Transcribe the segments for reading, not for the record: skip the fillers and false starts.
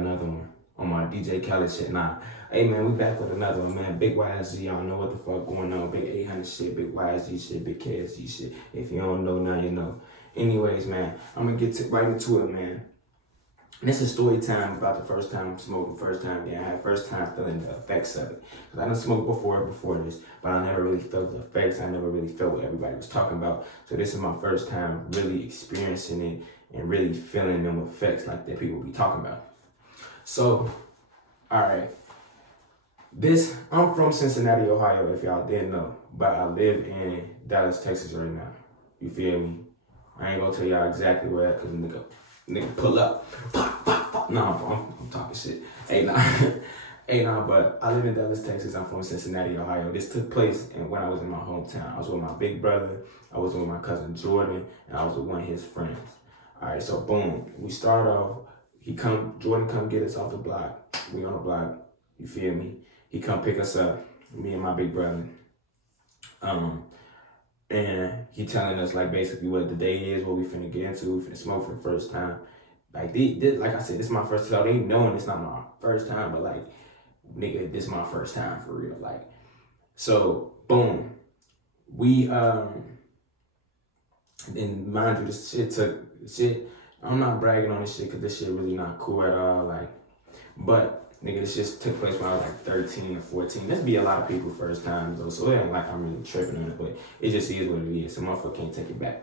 another one on my DJ Khaled shit. Nah, hey man, we back with another one, man. Big YSG, y'all know what the fuck going on. Big 800 shit, big YSG shit, big KSG shit. If you don't know now, you know. Anyways, man, I'm gonna get right into it, man. This is story time about the first time smoking, first time getting high, first time feeling the effects of it. Cause I done smoked before this, but I never really felt the effects. I never really felt what everybody was talking about. So this is my first time really experiencing it and really feeling them effects like that people be talking about. So, all right. I'm from Cincinnati, Ohio, if y'all didn't know, but I live in Dallas, Texas right now. You feel me? I ain't gonna tell y'all exactly where, cause nigga pull up. Pop, pop, pop. No, I'm talking shit. Hey, nah. Hey, nah, but I live in Dallas, Texas. I'm from Cincinnati, Ohio. This took place when I was in my hometown. I was with my big brother. I was with my cousin Jordan, and I was with one of his friends. All right, so boom. We start off. Jordan come get us off the block. We on the block. You feel me? He come pick us up, me and my big brother. And he telling us like basically what the day is, what we finna get into. We finna smoke for the first time. Like like I said, this is my first time. They knowing it's not my first time, but like, nigga, this is my first time for real. Like, so boom, we and mind you, this shit. I'm not bragging on this shit because this shit really not cool at all. Like, but nigga, this just took place when I was like 13 or 14. This be a lot of people first time though, so it ain't like I'm really tripping on it, but it just is what it is. So motherfucker can't take it back.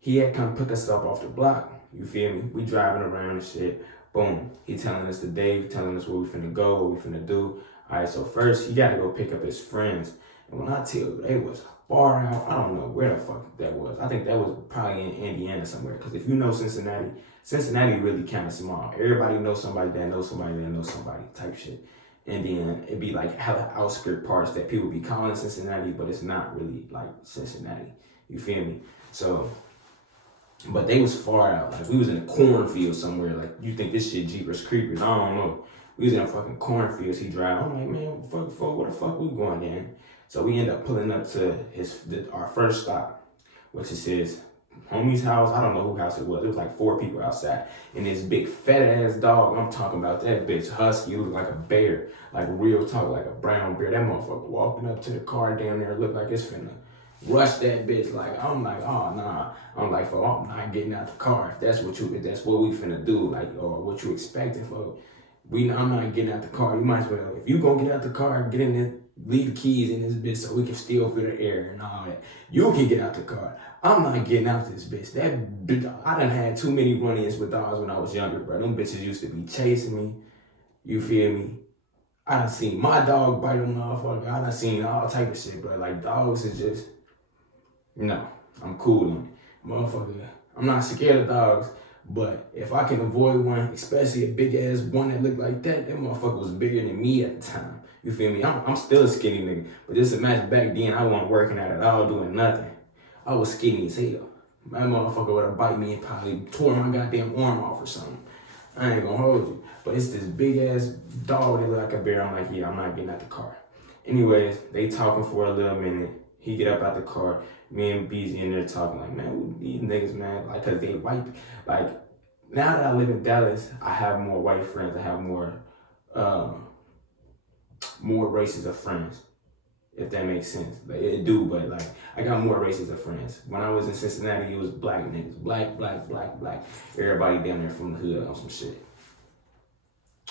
He had come pick us up off the block. You feel me? We driving around and shit. Boom. He telling us the day, telling us where we finna go, what we finna do. All right, so first he gotta go pick up his friends. And when I tell you, they was far out. I don't know where the fuck that was. I think that was probably in Indiana somewhere. Because if you know Cincinnati really kind of small. Everybody knows somebody that knows somebody that knows somebody type shit. And then it'd be like hella outskirt parts that people be calling Cincinnati, but it's not really like Cincinnati. You feel me? So, but they was far out. Like we was in a cornfield somewhere. Like you think this shit Jeepers Creepers. I don't know. We was in a fucking cornfields. He drive. I'm like, man, where the fuck we going then? So we end up pulling up to our first stop, which is his homie's house. I don't know who house it was. It was like 4 people outside. And this big fat ass dog, I'm talking about that bitch husky, looked like a bear. Like real talk, like a brown bear. That motherfucker walking up to the car down there, looked like it's finna rush that bitch. Like, I'm like, oh nah. I'm like, I'm not getting out the car. If that's what we finna do, like, or what you expecting, for. I'm not getting out the car. You might as well, if you gonna get out the car, get in there, leave the keys in this bitch so we can still feel the air and all that. You can get out the car. I'm not getting out this bitch. I done had too many run-ins with dogs when I was younger, bro. Them bitches used to be chasing me. You feel me? I done seen my dog bite a motherfucker. I done seen all type of shit, bro. Like, dogs is just, no, I'm cool on it. Motherfucker, I'm not scared of dogs, but if I can avoid one, especially a big ass one that looked like that motherfucker was bigger than me at the time. You feel me? I'm still a skinny nigga, but just imagine back then I wasn't working out at all, doing nothing. I was skinny as hell. My motherfucker would have bite me and probably tore my goddamn arm off or something. I ain't gonna hold you. But it's this big ass dog that look like a bear. I'm like, yeah, I'm not getting out the car. Anyways, they talking for a little minute. He get up out the car. Me and BZ in there talking like, man, these niggas, man, like, cause they white. Like, now that I live in Dallas, I have more white friends. I have more races of friends, if that makes sense. Like, it do, but like, I got more races of friends. When I was in Cincinnati, it was black niggas. Black. Everybody down there from the hood on some shit.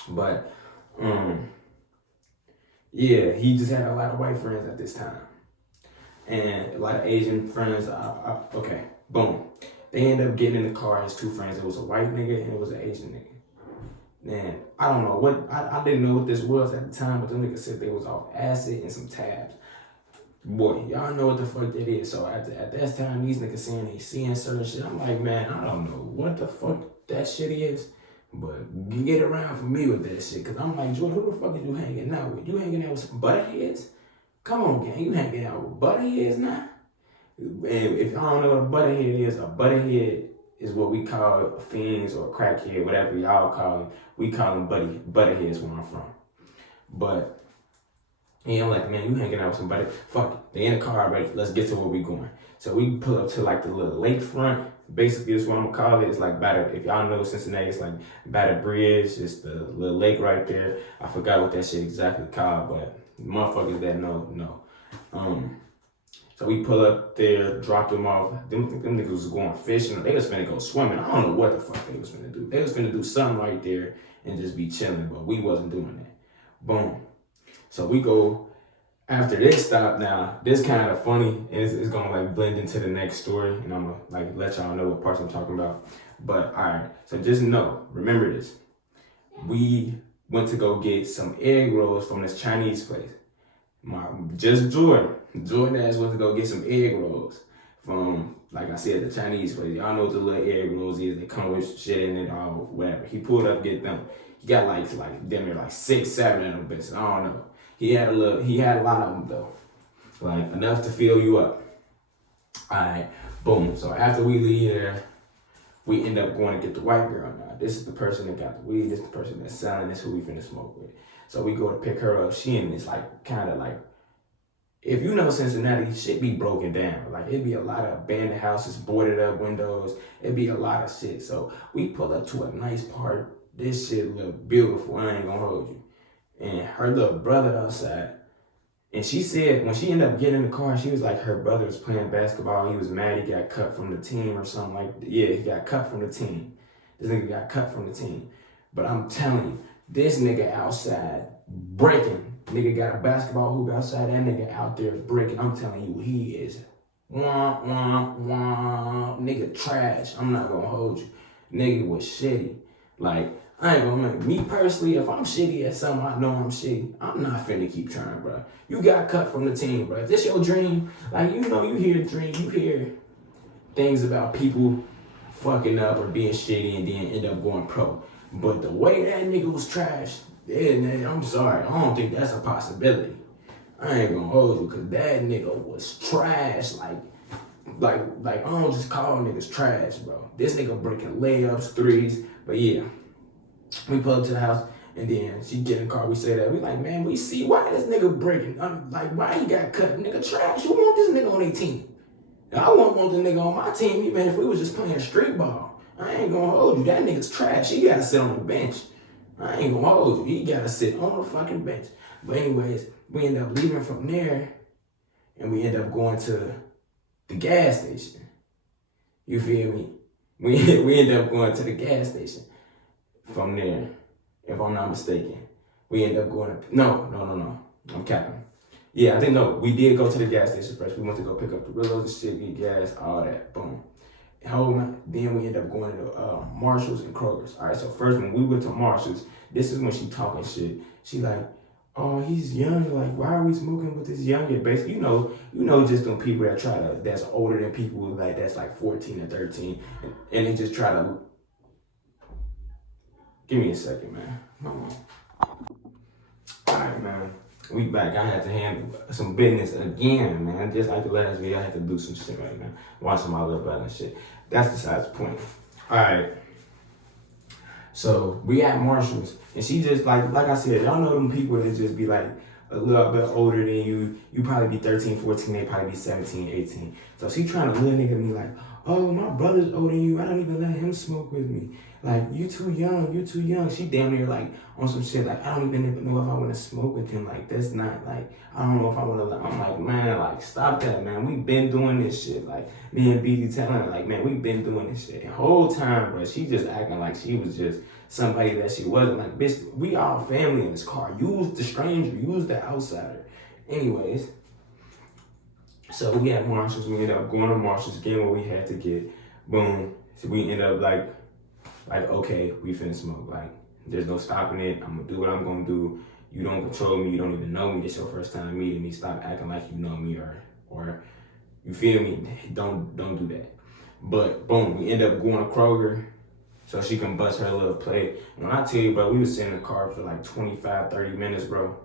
But, yeah, he just had a lot of white friends at this time. And a lot of Asian friends. Okay, boom. They end up getting in the car, his 2 friends. It was a white nigga and it was an Asian nigga. Man, I don't know what, I didn't know what this was at the time, but them niggas said they was off acid and some tabs. Boy, y'all know what the fuck that is. So at that time, these niggas saying they seeing certain shit. I'm like, man, I don't know what the fuck that shit is, but get around for me with that shit. Cause I'm like, Jordan, who the fuck is you hanging out with? You hanging out with some butterheads? Come on, gang, you hanging out with butterheads now? And if I don't know what a butterhead is what we call fiends or crackhead, whatever y'all call them. We call them butterheads where I'm from. But And I'm like, man, you hanging out with somebody. Fuck it. They in the car already. Let's get to where we going. So we pull up to like the little lakefront. Basically, that's what I'm gonna call it. It's like by the, if y'all know Cincinnati, it's like by the bridge. It's the little lake right there. I forgot what that shit exactly called, but motherfuckers that know. So we pull up there, drop them off. Them niggas was going fishing. They was finna go swimming. I don't know what the fuck they was finna do. They was finna do something right there and just be chilling, but we wasn't doing that. Boom. So we go after this stop now. This kind of funny. It's gonna like blend into the next story, and I'm gonna like let y'all know what parts I'm talking about. But all right, so just know, remember this. We went to go get some egg rolls from this Chinese place. Jordan ass went to go get some egg rolls from, like I said, the Chinese place. Y'all know what the little egg rolls is. They come with shit in it or whatever. He pulled up to get them. He got like damn near like 6, 7 of them bitches. I don't know. He had a lot of them though. Like enough to fill you up. Alright, boom. So after we leave there, we end up going to get the white girl now. This is the person that got the weed. This is the person that's selling. This is who we finna smoke with. So we go to pick her up. She in this like kind of like, if you know Cincinnati, shit be broken down. Like it'd be a lot of abandoned houses, boarded up windows. It'd be a lot of shit. So we pull up to a nice part. This shit look beautiful. I ain't gonna hold you. And her little brother outside. And she said when she ended up getting in the car, she was like her brother was playing basketball. He was mad he got cut from the team or something like that. Yeah, he got cut from the team. This nigga got cut from the team. But I'm telling you, this nigga outside breaking. Nigga got a basketball hoop outside. That nigga out there breaking. I'm telling you, he is wah, wah, wah. Nigga trash. I'm not gonna hold you. Nigga was shitty. Like, I ain't gonna make me personally, if I'm shitty at something, I know I'm shitty. I'm not finna keep trying, bro. You got cut from the team, bro. If this your dream, like, you know, you hear dreams, you hear things about people fucking up or being shitty and then end up going pro. But the way that nigga was trash, yeah, man, I'm sorry. I don't think that's a possibility. I ain't gonna hold you, cause that nigga was trash. Like I don't just call niggas trash, bro. This nigga breaking layups, threes. But yeah, we pull up to the house, and then she get in the car. We say that we like, man, we see why this nigga breaking. Like why he got cut, nigga trash. You want this nigga on their team? I wouldn't want the nigga on my team even if we was just playing street ball. I ain't gonna hold you. That nigga's trash. He gotta sit on the bench. I ain't gonna hold you. He gotta sit on the fucking bench. But anyways, we end up leaving from there, and we end up going to the gas station. You feel me? We end up going to the gas station from there, if I'm not mistaken. We end up going to, no. I'm capping. Yeah, I think no, we did go to the gas station first. We went to go pick up the Rillos and shit, get gas, all that, boom. Then we end up going to Marshalls and Kroger's. All right, so first when we went to Marshalls, this is when she talking shit. She like, oh, he's young. Like, why are we smoking with this younger? Basically, you know, just them people that that's older than people like that's like 14 and 13, and they just try to. Give me a second, man. Hold on. All right, man. We back. I had to handle some business again, man. Just like the last video, I had to do some shit right now. Watching my little brother and shit. That's besides the point. All right. So we at Marshalls, and she just like I said, y'all know them people that just be like a little bit older than you. You probably be 13, 14, they probably be 17, 18. So she trying to little nigga me like, oh, my brother's older than you. I don't even let him smoke with me. Like, you too young. She damn near like on some shit like, I don't even know if I want to smoke with him. Like, that's not like, I don't know if I want to. I'm like, man, like, stop that, man. We been doing this shit. Like, me and BD telling her, like, man, we been doing this shit. And the whole time, bro, she just acting like she was just somebody that she wasn't. Like, bitch, we all family in this car. Use the stranger, use the outsider. Anyways, so we at Marshalls. We ended up going to Marshalls, getting what we had to get. Boom. So we ended up like, okay, we finna smoke. Like, there's no stopping it. I'm gonna do what I'm gonna do. You don't control me. You don't even know me. This your first time meeting me. Stop acting like you know me or you feel me? Don't do that. But boom, we end up going to Kroger so she can bust her little plate. And when I tell you, bro, we was sitting in the car for like 25, 30 minutes, bro.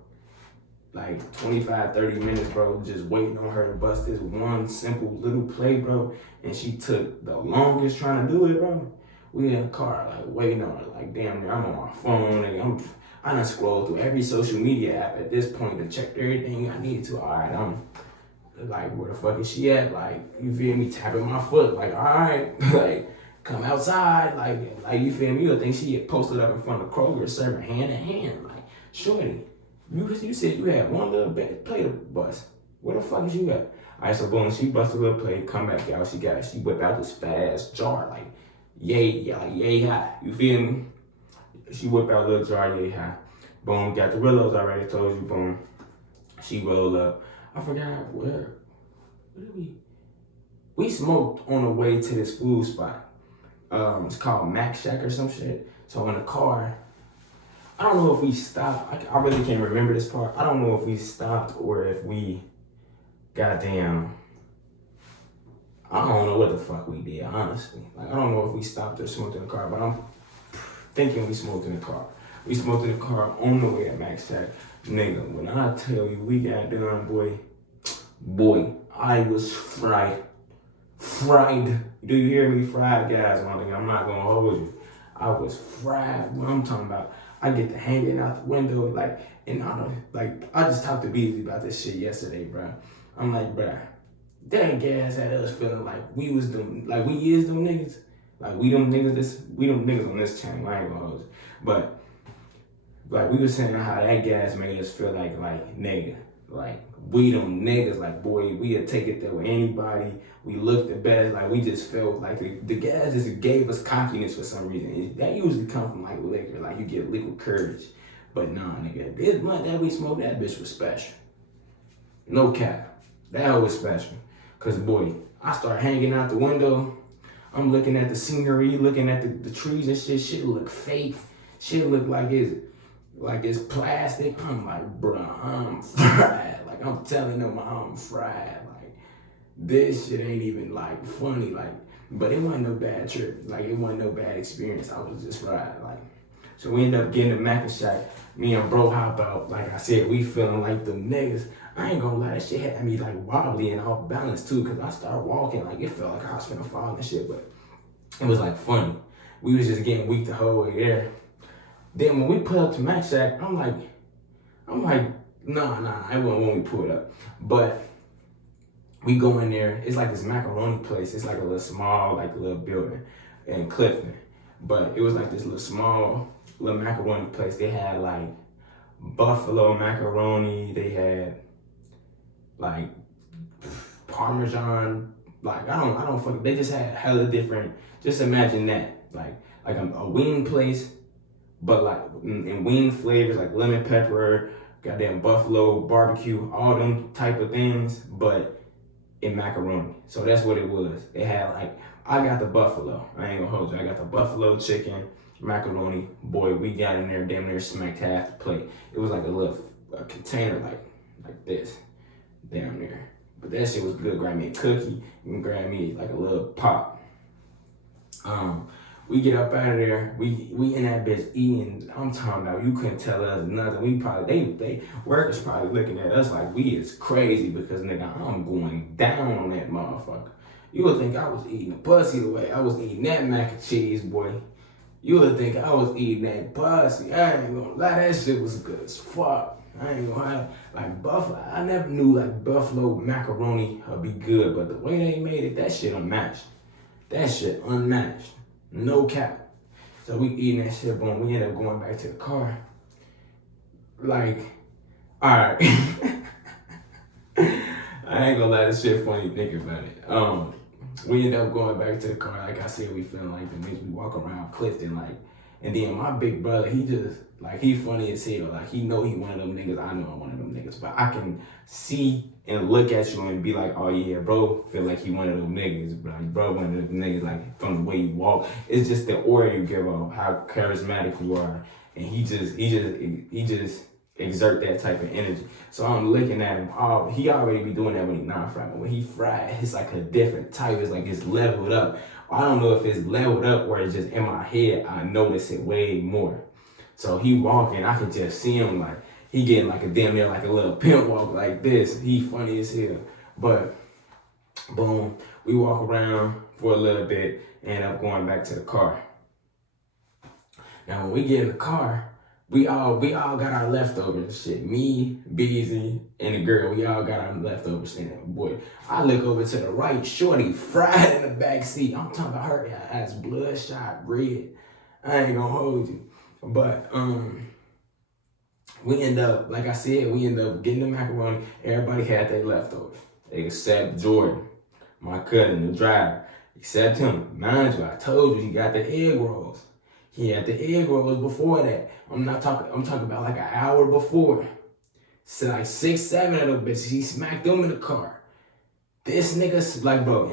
Like 25, 30 minutes, bro, just waiting on her to bust this one simple little play, bro. And she took the longest trying to do it, bro. We in the car, like, waiting on her, like, damn near, I'm on my phone, and I done scrolled through every social media app at this point to check everything I needed to. All right, I'm like, where the fuck is she at? Like, you feel me? Tapping my foot. Like, all right, like, come outside. Like you feel me? You'll think she get posted up in front of Kroger serving hand in hand. Like, shorty, you said you had one little plate of bust. Where the fuck is you at? All right, so boom, she bust a little plate, come back out. She whip out this fat ass jar, like, yay high. You feel me? She whip out a little jar, yay high. Boom, got the Rillos already, told you, boom. She rolled up. I forgot where did we smoked on the way to this food spot. It's called Mac Shack or some shit. So in the car, I don't know if we stopped. I really can't remember this part. I don't know if we stopped or if we goddamn, I don't know what the fuck we did, honestly. Like, I don't know if we stopped or smoked in the car, but I'm thinking we smoked in the car. We smoked in the car on the way to Max Shack. Nigga, when I tell you we got done, boy, I was fried. Do you hear me? Fried, guys. One thing, I'm not gonna hold you. I was fried. What I'm talking about, I get to hanging out the window, like, and I just talked to Beasley about this shit yesterday, bro. I'm like, bro, that gas had us feeling like we is them niggas. Like, we them niggas on this channel. I ain't gonna hold you. But like, we were saying how that gas made us feel like nigga. Like, we them niggas, like, boy, we'd take it there with anybody. We looked the best, like, we just felt like the gas just gave us cockiness for some reason. That usually come from like liquor, like you get liquid courage. But nah, nigga, this blunt that we smoked, that bitch was special. No cap, that was special. Cause boy, I start hanging out the window. I'm looking at the scenery, looking at the trees and shit. Shit look fake. Shit look like it's plastic. I'm like, bruh, I'm fried. Like, I'm telling them I'm fried. Like, this shit ain't even like funny. Like, but it wasn't no bad trip. Like, it wasn't no bad experience. I was just fried. Like, so we ended up getting the Mac and Shack. Me and bro hop out. Like I said, we feeling like the niggas. I ain't gonna lie, that shit had me like wobbly and off balance too, cause I started walking, like it felt like I was finna fall and shit, but it was like funny. We was just getting weak the whole way there. Then when we put up to Max Shack, I'm like, nah, it wasn't when we pulled up. But we go in there, it's like this macaroni place. It's like a little small, like a little building in Clifton. But it was like this little small, little macaroni place. They had like buffalo macaroni, they had like Parmesan, like I don't fucking, they just had hella different, just imagine that, like a wing place, but like in wing flavors, like lemon pepper, goddamn buffalo, barbecue, all them type of things, but in macaroni. So that's what it was. They had like, I got the buffalo, I ain't gonna hold you, I got the buffalo chicken, macaroni, boy, we got in there, damn near smacked half the plate. It was like a container like this. Down there. But that shit was good. Grab me a cookie and grab me like a little pop. We get up out of there. We in that bitch eating. I'm talking about, you couldn't tell us nothing. We probably, they workers probably looking at us like we is crazy because nigga, I'm going down on that motherfucker. You would think I was eating a pussy the way I was eating that mac and cheese, boy. You would think I was eating that pussy. I ain't gonna lie, that shit was good as fuck. I ain't gonna have, like, buffalo. I never knew like buffalo macaroni would be good, but the way they made it, that shit unmatched. That shit unmatched. No cap. So we eating that shit, boom. We end up going back to the car. Like, alright. I ain't gonna lie, this shit funny thinking about it. We end up going back to the car. Like I said, we feeling like the niggas, we walk around Clifton, like, and then my big brother, he just, like, he funny as hell. Like, he know he one of them niggas. I know I'm one of them niggas. But I can see and look at you and be like, oh yeah, bro, feel like he one of them niggas. But like, bro, one of them niggas, like, from the way you walk. It's just the aura you give off, how charismatic you are. And he just exert that type of energy. So I'm looking at him. Oh, he already be doing that when he non-fried. But when he fried, it's like a different type. It's like it's leveled up. I don't know if it's leveled up or it's just in my head, I notice it way more. So he walking, I can just see him like, he getting like a damn near like a little pimp walk like this. He funny as hell. But boom, we walk around for a little bit and end up going back to the car. Now when we get in the car, we all got our leftovers and shit. Me, Beezy, and the girl, we all got our leftovers standing. Boy, I look over to the right, shorty fried in the back seat. I'm talking about her ass bloodshot red. I ain't gonna hold you. But we end up, like I said, we end up getting the macaroni. Everybody had their leftovers. Except Jordan, my cousin, the driver. Except him. Mind you, I told you he got the egg rolls. He had the egg rolls before that. I'm talking about like an hour before. So like 6, 7 of them bitches, he smacked them in the car. This nigga's like, bro,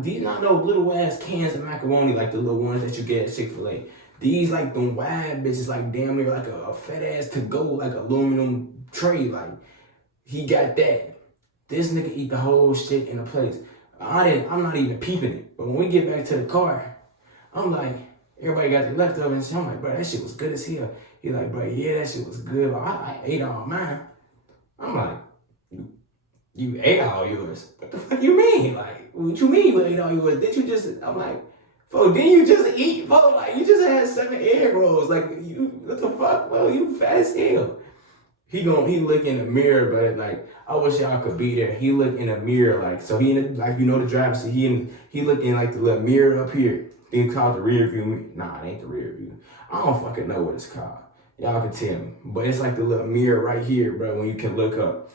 these not no little ass cans of macaroni like the little ones that you get at Chick-fil-A. These like them wide bitches, like damn near like a fat ass to go, like aluminum tray. Like, he got that. This nigga eat the whole shit in a place. I'm not even peeping it. But when we get back to the car, I'm like, everybody got their leftovers and shit. I'm like, bro, that shit was good as hell. He like, bro, yeah, that shit was good. But I ate all mine. I'm like, you ate all yours? What the fuck you mean? Like, what you mean you ate all yours? Did you just, I'm like, fo, didn't you just eat, fo? Like, you just had 7 egg rolls. Like, what the fuck, fo? You fat as hell. He look in the mirror, but like, I wish y'all could be there. He look in the mirror, like, so he in the, like, you know the driver seat, he look in like the little mirror up here. It's called the rear view mirror. Nah, it ain't the rear view. I don't fucking know what it's called. Y'all can tell me. But it's like the little mirror right here, bro, when you can look up.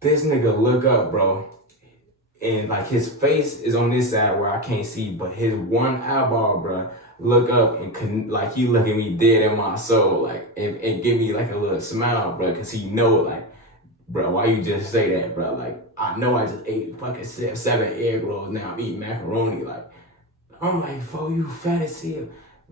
This nigga look up, bro, and like his face is on this side where I can't see, but his one eyeball, bro, look up and like he look at me dead in my soul, like, and give me like a little smile, bro, cause he know, like, bro, why you just say that, bro? Like, I know I just ate fucking 7 egg rolls, now I'm eating macaroni, like, I'm like, fo, you fat as hell.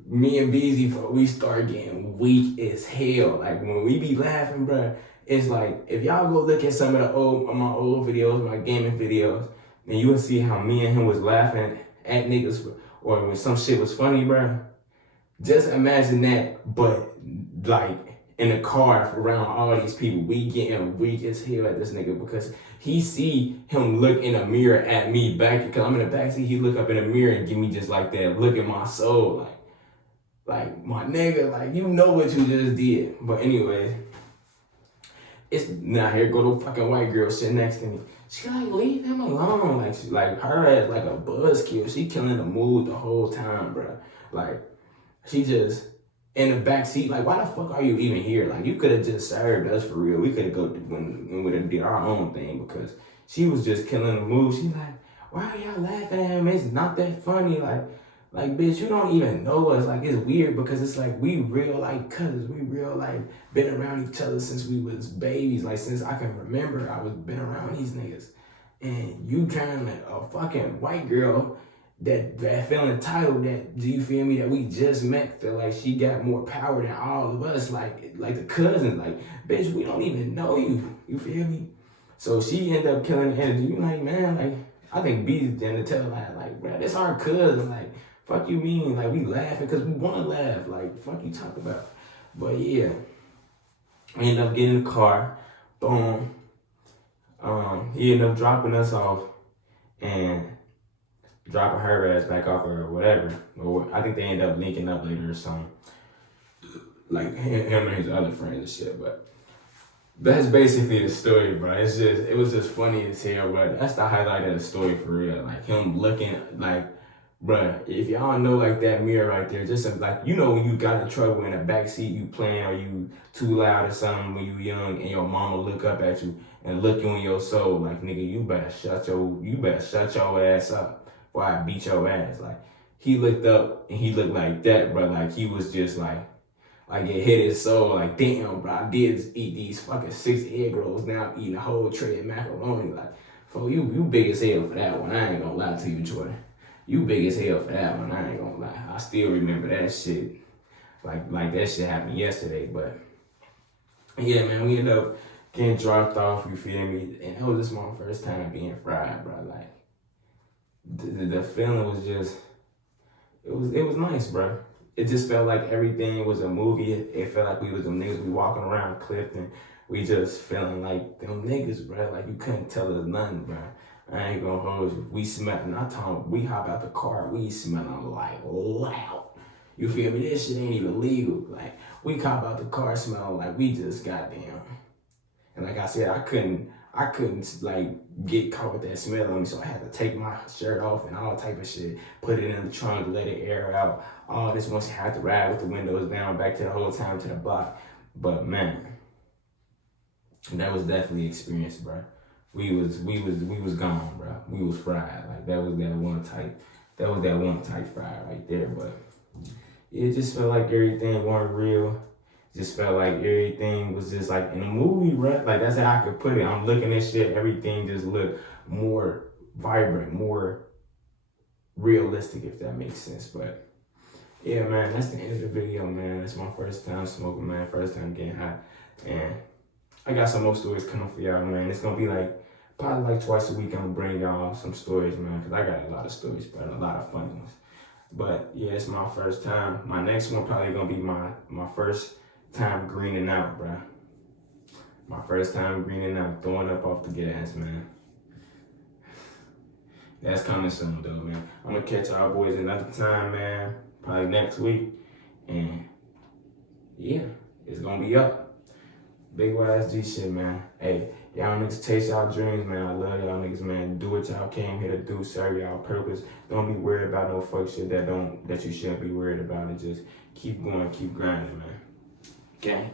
Me and Beezy, we start getting weak as hell. Like, when we be laughing, bro, it's like, if y'all go look at some of my old videos, my gaming videos, and you will see how me and him was laughing at niggas, or when some shit was funny, bro. Just imagine that, but like in the car around all these people, we getting weak as hell at this nigga because he see him look in a mirror at me back, because I'm in the backseat, he look up in the mirror and give me just like that look in my soul, like my nigga, like, you know what you just did. But anyway, it's now here go the fucking white girl sitting next to me. She like, leave him alone. Like, she, like her ass like a buzzkill. She killing the mood the whole time, bro. Like, she just in the back seat. Like, why the fuck are you even here? Like, you could have just served us for real. We could have go and would have did our own thing, because she was just killing the mood. She like, why are y'all laughing at him? It's not that funny. Like, bitch, you don't even know us. Like, it's weird because it's like we real like cousins. We real like been around each other since we was babies. Like, since I can remember, I was been around these niggas. And you trying to a fucking white girl that feel entitled, that, do you feel me, that we just met, feel like she got more power than all of us, like the cousins. Like, bitch, we don't even know you. You feel me? So she ended up killing the energy. You like, man, like, I think B's gonna tell her, like, bro, this our cousin. Like, fuck you mean? Like, we laughing because we want to laugh. Like, fuck you talk about. But yeah, we end up getting in the car. Boom. He ended up dropping us off and dropping her ass back off or whatever. Or I think they end up linking up later or something. Like him and his other friends and shit. But that's basically the story, bro. It was just funny as hell, but that's the highlight of the story for real. Like, him looking like, bruh, if y'all know, like, that mirror right there, just like, you know, when you got in trouble in the backseat, you playing, or you too loud or something when you young, and your mama look up at you and look you in your soul, like, nigga, you better shut your ass up before I beat your ass. Like, he looked up and he looked like that, bro. Like, he was just like it hit his soul. Like, damn, bro, I did eat these fucking 6 egg rolls. Now I'm eating a whole tray of macaroni. Like, for you big as hell for that one. I ain't gonna lie to you, Jordan. You big as hell for that one, I ain't gonna lie. I still remember that shit. Like that shit happened yesterday, but yeah, man, we ended up getting dropped off, you feel me? And that was just my first time being fried, bro. Like, the feeling was just, it was nice, bro. It just felt like everything was a movie. It felt like we was them niggas, we walking around Clifton. We just feeling like them niggas, bro. Like, you couldn't tell us nothing, bro. I ain't gonna hold you. We smelling, we hop out the car, we smelling like loud. You feel me? This shit ain't even legal. Like, we cop out the car smell like we just goddamn. And like I said, I couldn't like get caught with that smell on me, so I had to take my shirt off and all type of shit, put it in the trunk, let it air out. All this once I had to ride with the windows down back to the whole time to the block. But man, that was definitely experience, bro. We was gone, bro. We was fried. Like that was that one type fried right there. But it just felt like everything wasn't real. Just felt like everything was just like in a movie, bro. Like that's how I could put it. I'm looking at shit, everything just looked more vibrant, more realistic, if that makes sense. But yeah, man, that's the end of the video, man. It's my first time smoking, man. First time getting high. And I got some more stories coming for y'all, man. It's gonna be like probably like twice a week. I'm gonna bring y'all some stories, man, because I got a lot of stories, but a lot of funny ones. But yeah, it's my first time. My next one probably gonna be my first time greening out, bruh. My first time greening out, throwing up off the gas, man. That's coming soon, though, man. I'm gonna catch y'all boys another time, man. Probably next week. And yeah, it's gonna be up. Big YSG shit, man. Hey, y'all niggas chase y'all dreams, man. I love y'all niggas, man. Do what y'all came here to do. Serve y'all purpose. Don't be worried about no fuck shit that you shouldn't be worried about. It just keep going, keep grinding, man. Okay?